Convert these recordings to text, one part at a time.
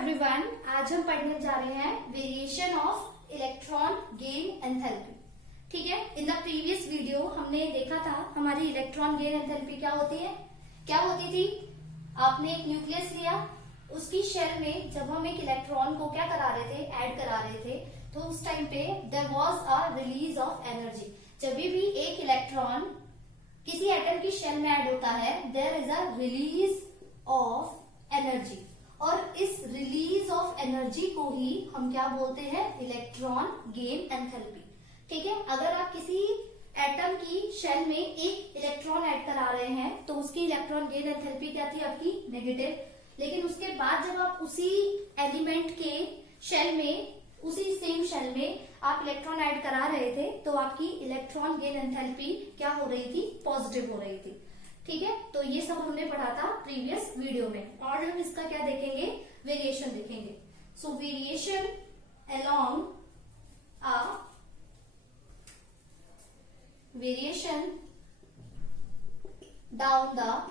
Everyone, आज हम पढ़ने जा रहे हैं variation of electron gain enthalpy. ठीक है, इन द प्रीवियस वीडियो हमने देखा था हमारी इलेक्ट्रॉन गेन एंथैल्पी क्या होती है। क्या होती थी, आपने एक न्यूक्लियस लिया, उसकी शेल में जब हम एक इलेक्ट्रॉन को क्या करा रहे थे, ऐड करा रहे थे, तो उस टाइम पे there was a release of energy. जब भी एक इलेक्ट्रॉन किसी एटम की शेल में ऐड होता है, there is a release of energy, और इस रिलीज ऑफ एनर्जी को ही हम क्या बोलते हैं, इलेक्ट्रॉन गेन एंथैल्पी। ठीक है, अगर आप किसी एटम की शेल में एक इलेक्ट्रॉन ऐड करा रहे हैं तो उसकी इलेक्ट्रॉन गेन एंथैल्पी क्या थी, आपकी नेगेटिव। लेकिन उसके बाद जब आप उसी एलिमेंट के शेल में, उसी सेम शेल में आप इलेक्ट्रॉन ऐड करा रहे थे, तो आपकी इलेक्ट्रॉन गेन एंथैल्पी क्या हो रही थी, पॉजिटिव हो रही थी। ठीक है, तो ये सब हमने पढ़ा था प्रीवियस वीडियो में, और हम इसका क्या देखेंगे, वेरिएशन देखेंगे। सो variation along variation down the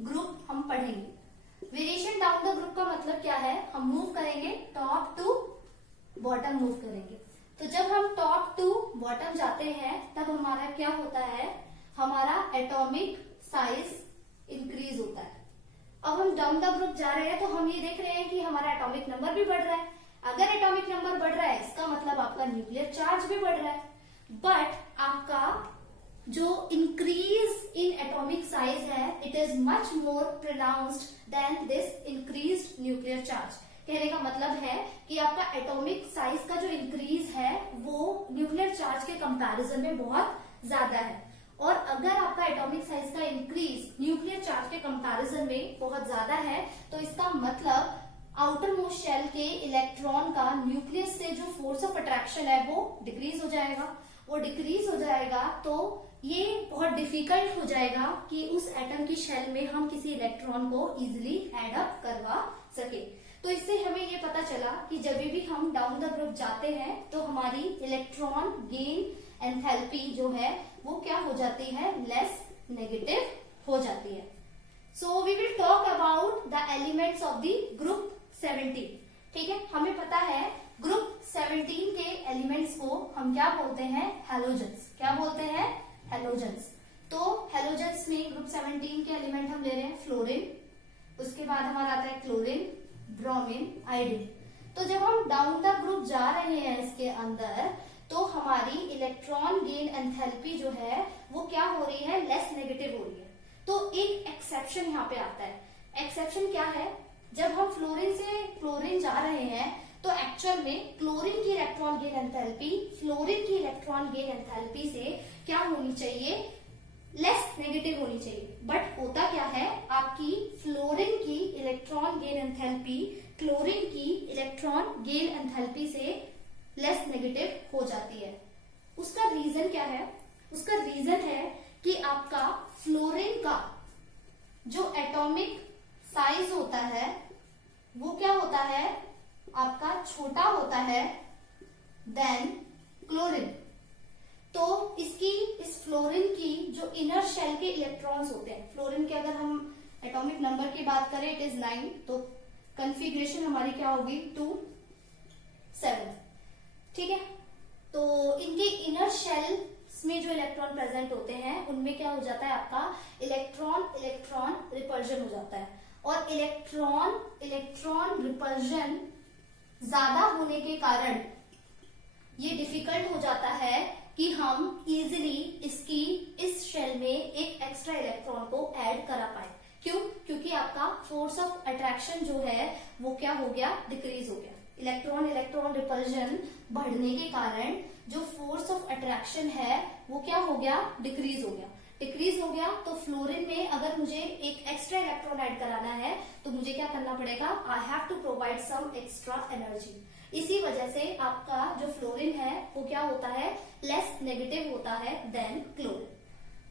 group हम पढ़ेंगे। वेरिएशन डाउन द ग्रुप का मतलब क्या है, हम मूव करेंगे, टॉप टू बॉटम मूव करेंगे। तो जब हम टॉप टू बॉटम जाते हैं तब हमारा क्या होता है, हमारा एटॉमिक साइज इंक्रीज होता है। अब हम डाउन द ग्रुप जा रहे हैं तो हम ये देख रहे हैं कि हमारा एटॉमिक नंबर भी बढ़ रहा है। अगर एटॉमिक नंबर बढ़ रहा है, इसका मतलब आपका न्यूक्लियर चार्ज भी बढ़ रहा है। बट आपका जो इंक्रीज इन एटॉमिक साइज है, it is much more pronounced than this increased nuclear charge. कहने का मतलब है कि आपका एटॉमिक साइज का जो इंक्रीज है वो न्यूक्लियर चार्ज के कंपैरिजन में बहुत ज्यादा है। और अगर आपका एटॉमिक साइज का इंक्रीज न्यूक्लियर चार्ज के कंपैरिजन में बहुत ज्यादा है, तो इसका मतलब आउटर मोस्ट शेल के इलेक्ट्रॉन का न्यूक्लियस से जो फोर्स ऑफ अट्रैक्शन है वो डिक्रीज हो जाएगा। वो डिक्रीज हो जाएगा तो ये बहुत डिफिकल्ट हो जाएगा कि उस एटम की शेल में हम किसी इलेक्ट्रॉन को इजिली एड अप करवा सके। तो इससे हमें ये पता चला कि जब भी हम डाउन द ग्रुप जाते हैं तो हमारी इलेक्ट्रॉन गेन एंथैल्पी जो है वो क्या हो जाती है, लेस नेगेटिव हो जाती है। So we will talk about the elements of the group 17। ठीक है, हमें पता है ग्रुप 17 के एलिमेंट्स को हम क्या बोलते हैं, हैलोजेंस। क्या बोलते हैं, हैलोजेंस। तो हैलोजेंस में ग्रुप 17 के एलिमेंट हम ले रहे हैं फ्लोरीन, उसके बाद हमारा आता है क्लोरीन, ब्रोमीन, आयोडीन। तो जब हम डाउन द ग्रुप जा रहे हैं इसके अंदर, तो हमारी इलेक्ट्रॉन गेन एंथैल्पी जो है वो क्या हो रही है, लेस नेगेटिव हो रही है। तो एक एक्सेप्शन यहाँ पे आता है। एक्सेप्शन क्या है, जब हम फ्लोरीन से क्लोरीन जा रहे हैं तो एक्चुअल में क्लोरीन की इलेक्ट्रॉन गेन एंथैल्पी फ्लोरीन की इलेक्ट्रॉन गेन एंथैल्पी से क्या होनी चाहिए, लेस नेगेटिव होनी चाहिए। बट होता क्या है, आपकी फ्लोरीन की इलेक्ट्रॉन गेन एंथैल्पी क्लोरीन की इलेक्ट्रॉन गेन एंथैल्पी से लेस नेगेटिव हो जाती है। उसका रीजन क्या है, उसका रीजन है कि आपका फ्लोरीन का जो एटॉमिक साइज होता है वो क्या होता है, आपका छोटा होता है देन क्लोरीन। तो इस फ्लोरीन की जो इनर शेल के इलेक्ट्रॉन्स होते हैं, फ्लोरीन के अगर हम एटॉमिक नंबर की बात करें, इट इज 9, तो कन्फिग्रेशन हमारी क्या होगी, 2 7। ठीक है, तो इनके इनर शेल में जो इलेक्ट्रॉन प्रेजेंट होते हैं उनमें क्या हो जाता है, आपका इलेक्ट्रॉन इलेक्ट्रॉन रिपल्जन हो जाता है। और इलेक्ट्रॉन रिपल्जन ज्यादा होने के कारण ये डिफिकल्ट हो जाता है कि हम इजिली इस शेल में एक एक्स्ट्रा इलेक्ट्रॉन को ऐड करा पाए। क्यों, क्योंकि आपका फोर्स ऑफ अट्रैक्शन जो है वो क्या हो गया, डिक्रीज हो गया। इलेक्ट्रॉन इलेक्ट्रॉन रिपल्जन बढ़ने के कारण जो फोर्स ऑफ अट्रैक्शन है वो क्या हो गया, डिक्रीज हो गया। डिक्रीज हो गया तो फ्लोरीन में अगर मुझे एक एक्स्ट्रा इलेक्ट्रॉन ऐड कराना है तो मुझे क्या करना पड़ेगा, I have to provide some extra energy. इसी वजह से आपका जो फ्लोरीन है वो क्या होता है, लेस नेगेटिव होता है देन क्लोरीन।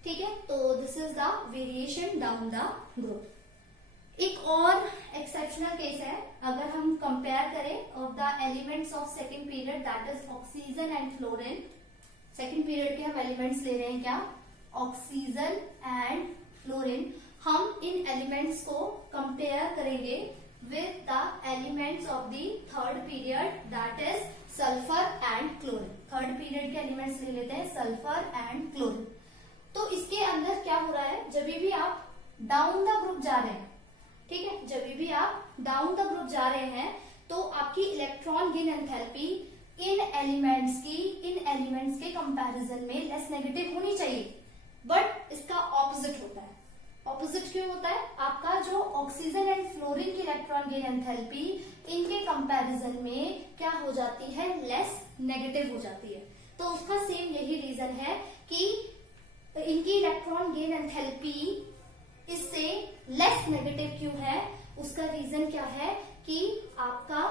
ठीक है, तो this is the variation down the group. एक और एक्सेप्शनल केस है, अगर हम कंपेयर करें of the elements of second period, that is oxygen and fluorine. Second period के हम एलिमेंट्स ले रहे हैं क्या, ऑक्सीजन एंड फ्लोरीन। हम इन एलिमेंट्स को कंपेयर करेंगे with the elements of the third period, that is sulphur and chlorine. Third period के एलिमेंट्स ले लेते हैं, सल्फर एंड क्लोरीन। तो इसके अंदर क्या हो रहा है, जब भी आप डाउन द ग्रुप जा रहे हैं, ठीक है, जब भी आप डाउन द ग्रुप जा रहे हैं तो आपकी इलेक्ट्रॉन गेन एंथैल्पी इन एलिमेंट्स के कंपैरिजन में लेस नेगेटिव होनी चाहिए, बट इसका ऑपोजिट होता है। ऑपोजिट क्यों होता है, आपका जो ऑक्सीजन एंड फ्लोरीन की इलेक्ट्रॉन गेन एंथैल्पी इनके कंपैरिजन में क्या हो जाती है, लेस नेगेटिव हो जाती है। तो उसका सेम यही रीजन है कि इनकी इलेक्ट्रॉन गेन एंथैल्पी इससे लेस नेगेटिव क्यों है। उसका रीजन क्या है कि आपका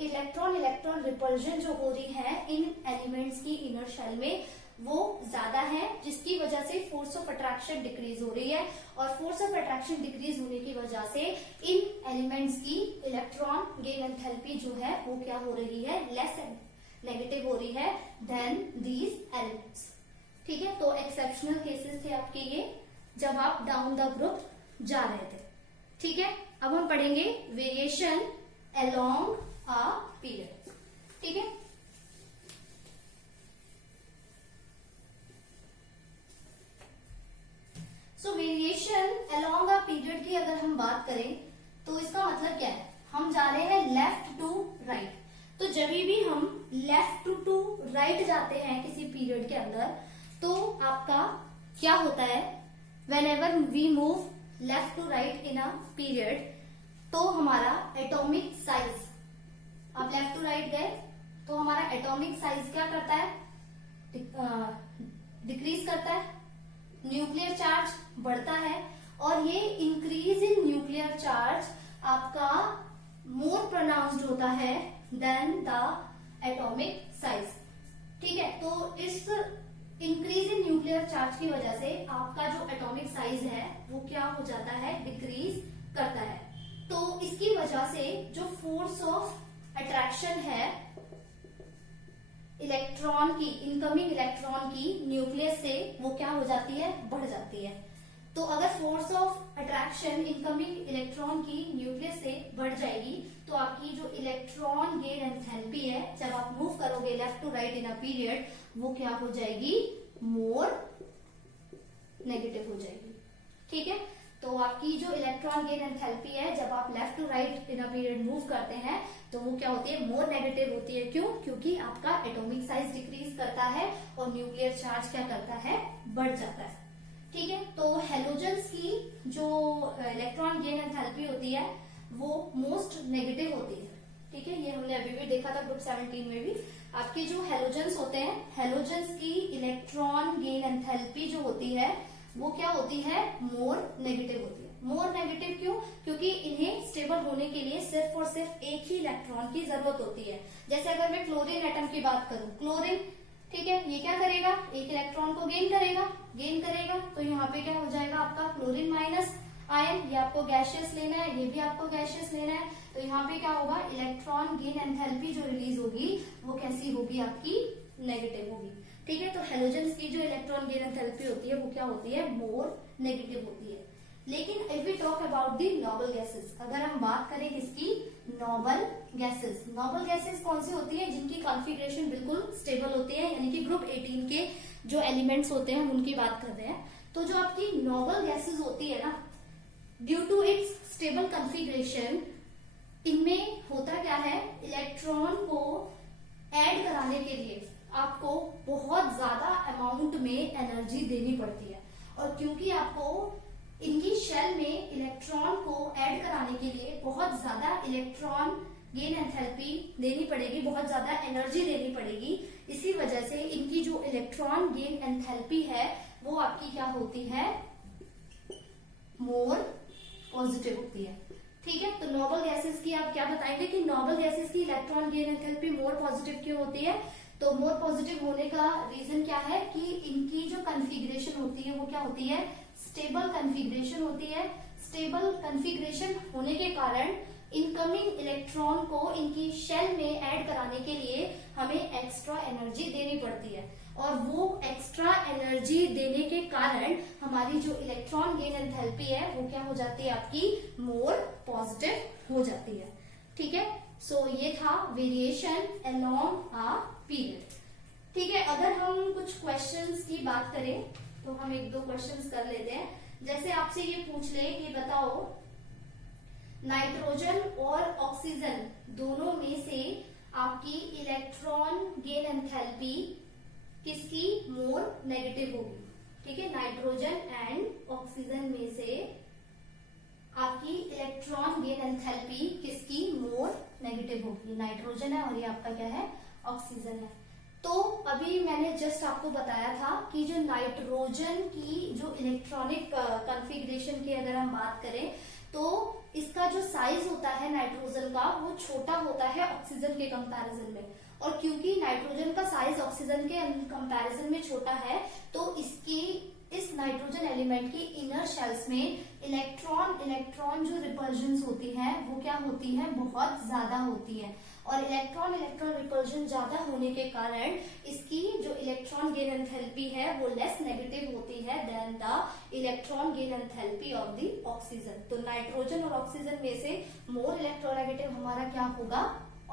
इलेक्ट्रॉन रिपल्जन जो हो रही है इन एलिमेंट्स की इनर शेल में वो ज्यादा है, जिसकी वजह से फोर्स ऑफ अट्रैक्शन डिक्रीज हो रही है, और फोर्स ऑफ अट्रैक्शन डिक्रीज होने की वजह से इन एलिमेंट्स की इलेक्ट्रॉन गेन एंथैल्पी जो है वो क्या हो रही है, लेस नेगेटिव हो रही है देन दीज एलिमेंट्स। ठीक है, तो एक्सेप्शनल केसेस थे आपके ये जब आप डाउन द ग्रुप जा रहे थे। ठीक है, अब हम पढ़ेंगे वेरिएशन अलोंग अ पीरियड। ठीक है, सो वेरिएशन अलोंग अ पीरियड की अगर हम बात करें तो इसका मतलब क्या है, हम जा रहे हैं लेफ्ट टू राइट। तो जब भी हम लेफ्ट टू राइट जाते हैं किसी पीरियड के अंदर तो आपका क्या होता है, whenever we move left to right in a period, तो हमारा एटॉमिक साइज, आप लेफ्ट टू राइट गए तो हमारा एटॉमिक साइज क्या करता है, डिक्रीज करता है, न्यूक्लियर चार्ज बढ़ता है, और ये इंक्रीज इन न्यूक्लियर चार्ज आपका मोर प्रोनाउंस्ड होता है देन द एटॉमिक साइज। ठीक है, तो इस इंक्रीज इन न्यूक्लियर चार्ज की वजह से आपका जो एटॉमिक साइज है वो क्या हो जाता है, डिक्रीज करता है। तो इसकी वजह से जो फोर्स ऑफ अट्रैक्शन है इलेक्ट्रॉन की, इनकमिंग इलेक्ट्रॉन की न्यूक्लियस से, वो क्या हो जाती है, बढ़ जाती है। तो अगर force of attraction incoming electron की न्यूक्लियस से बढ़ जाएगी तो आपकी जो इलेक्ट्रॉन गेन एंथैल्पी है जब आप मूव करोगे left to right in a period वो क्या हो जाएगी, मोर नेगेटिव हो जाएगी। ठीक है, तो आपकी जो इलेक्ट्रॉन गेन एंथैल्पी है जब आप left to right in a period move करते हैं तो वो क्या होती है, मोर नेगेटिव होती है। क्यों, क्योंकि आपका एटॉमिक साइज डिक्रीज करता है और न्यूक्लियर चार्ज क्या करता है, बढ़ जाता है। ठीक है, तो हेलोजन्स की जो इलेक्ट्रॉन गेन एंथैल्पी होती है वो मोस्ट नेगेटिव होती है। ठीक है, ये हमने अभी भी देखा था ग्रुप 17 में भी। आपके जो हेलोजन्स होते हैं, हेलोजन्स की इलेक्ट्रॉन गेन एंथैल्पी जो होती है वो क्या होती है, मोर नेगेटिव होती है। मोर नेगेटिव क्यों, क्योंकि इन्हें स्टेबल होने के लिए सिर्फ और सिर्फ एक ही इलेक्ट्रॉन की जरूरत होती है। जैसे अगर मैं क्लोरीन एटम की बात करूं, क्लोरीन, ठीक है, ये क्या करेगा, एक इलेक्ट्रॉन को गेन करेगा, तो यहाँ पे क्या हो जाएगा आपका क्लोरीन माइनस आयन, ये आपको गैशियस लेना है, ये भी आपको गैशियस लेना है, तो यहाँ पे क्या होगा, इलेक्ट्रॉन गेन एंथैल्पी जो रिलीज होगी वो कैसी होगी, आपकी नेगेटिव होगी। ठीक है, तो हेलोजन्स की जो इलेक्ट्रॉन गेन एंथैल्पी होती है वो क्या होती है, मोर नेगेटिव होती है। लेकिन if we talk about the noble gases, अगर हम बात करें किसकी, नोबल गैसेस। नोबल गैसेस कौन सी होती है, जिनकी कॉन्फ़िगरेशन बिल्कुल स्टेबल होती है, यानी कि ग्रुप 18 के जो एलिमेंट्स होते हैं उनकी बात कर रहे हैं। तो जो आपकी नोबल गैसेस होती है ना, due to its stable configuration, इनमें होता क्या है, इलेक्ट्रॉन को ऐड कराने के लिए आपको बहुत ज्यादा अमाउंट में एनर्जी देनी पड़ती है, और क्योंकि आपको इनकी शेल में इलेक्ट्रॉन को ऐड कराने के लिए बहुत ज्यादा इलेक्ट्रॉन गेन एंथैल्पी देनी पड़ेगी, बहुत ज्यादा एनर्जी देनी पड़ेगी, इसी वजह से इनकी जो इलेक्ट्रॉन गेन एंथैल्पी है वो आपकी क्या होती है, मोर पॉजिटिव होती है। ठीक है, तो नोबल गैसेस की आप क्या बताएंगे कि नोबल गैसेस की electron gain enthalpy more positive क्यों होती है। तो मोर पॉजिटिव होने का रीजन क्या है कि इनकी जो कॉन्फ़िगरेशन होती है वो क्या होती है, स्टेबल कॉन्फ़िगरेशन होती है। स्टेबल कॉन्फ़िगरेशन होने के कारण इनकमिंग इलेक्ट्रॉन को इनकी शेल में ऐड कराने के लिए हमें एक्स्ट्रा एनर्जी देनी पड़ती है। और वो एक्स्ट्रा एनर्जी देने के कारण हमारी जो इलेक्ट्रॉन गेन एंथैल्पी है वो क्या हो जाती है, आपकी मोर पॉजिटिव हो जाती है। ठीक है, सो ये था वेरिएशन अलोंग अ पीरियड। ठीक है, अगर हम कुछ क्वेश्चंस की बात करें तो हम एक दो क्वेश्चंस कर लेते हैं। जैसे आपसे ये पूछ ले कि बताओ नाइट्रोजन और ऑक्सीजन दोनों में से आपकी इलेक्ट्रॉन गेन एंथैल्पी किसकी मोर नेगेटिव होगी। ठीक है, नाइट्रोजन एंड ऑक्सीजन में से आपकी इलेक्ट्रॉन गेन एंथैल्पी किसकी मोर नेगेटिव होगी। नाइट्रोजन है और ये आपका क्या है, ऑक्सीजन है। तो अभी मैंने जस्ट आपको बताया था कि जो नाइट्रोजन की जो इलेक्ट्रॉनिक कॉन्फ़िगरेशन की अगर हम बात करें तो इसका जो साइज होता है नाइट्रोजन का वो छोटा होता है ऑक्सीजन के कंपैरिजन में। और क्योंकि नाइट्रोजन का साइज ऑक्सीजन के कंपैरिजन में छोटा है तो इस नाइट्रोजन एलिमेंट की इनर शेल्स में इलेक्ट्रॉन जो रिपल्जन होती है वो क्या होती है, बहुत ज्यादा होती है। और इलेक्ट्रॉन रिपल्जन ज्यादा होने के कारण इसकी जो इलेक्ट्रॉन गेन एंथैल्पी है वो लेस नेगेटिव होती है than the electron gain enthalpy of the oxygen. तो नाइट्रोजन और ऑक्सीजन में से मोर इलेक्ट्रोनेगेटिव हमारा क्या होगा,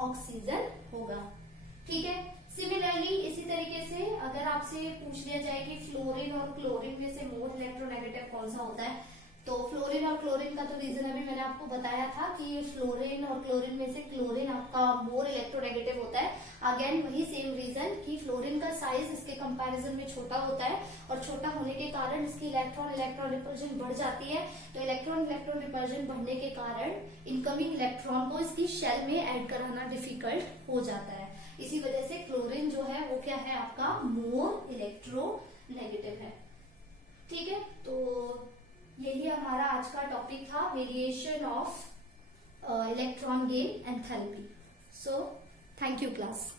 ऑक्सीजन होगा। ठीक है, सिमिलरली इसी तरीके से अगर आपसे पूछ लिया जाए कि फ्लोरीन और क्लोरीन में से मोर इलेक्ट्रोनेगेटिव कौन सा होता है, तो फ्लोरीन और क्लोरीन का तो रीजन अभी मैंने आपको बताया था कि फ्लोरीन और क्लोरीन में से क्लोरीन आपका मोर इलेक्ट्रोनेगेटिव होता है। अगेन वही सेम रीजन कि फ्लोरीन का साइज इसके कंपैरिजन में छोटा होता है और छोटा होने के कारण इसकी इलेक्ट्रॉन रिपल्जन बढ़ जाती है। तो इलेक्ट्रॉन रिपल्जन बढ़ने के कारण इनकमिंग इलेक्ट्रॉन को इसकी शेल में ऐड कराना डिफिकल्ट हो जाता है। इसी वजह से क्लोरीन जो है वो क्या है, आपका मोर इलेक्ट्रोनेगेटिव है। ठीक है, तो यही हमारा आज का टॉपिक था, variation of electron gain enthalpy. So thank you class.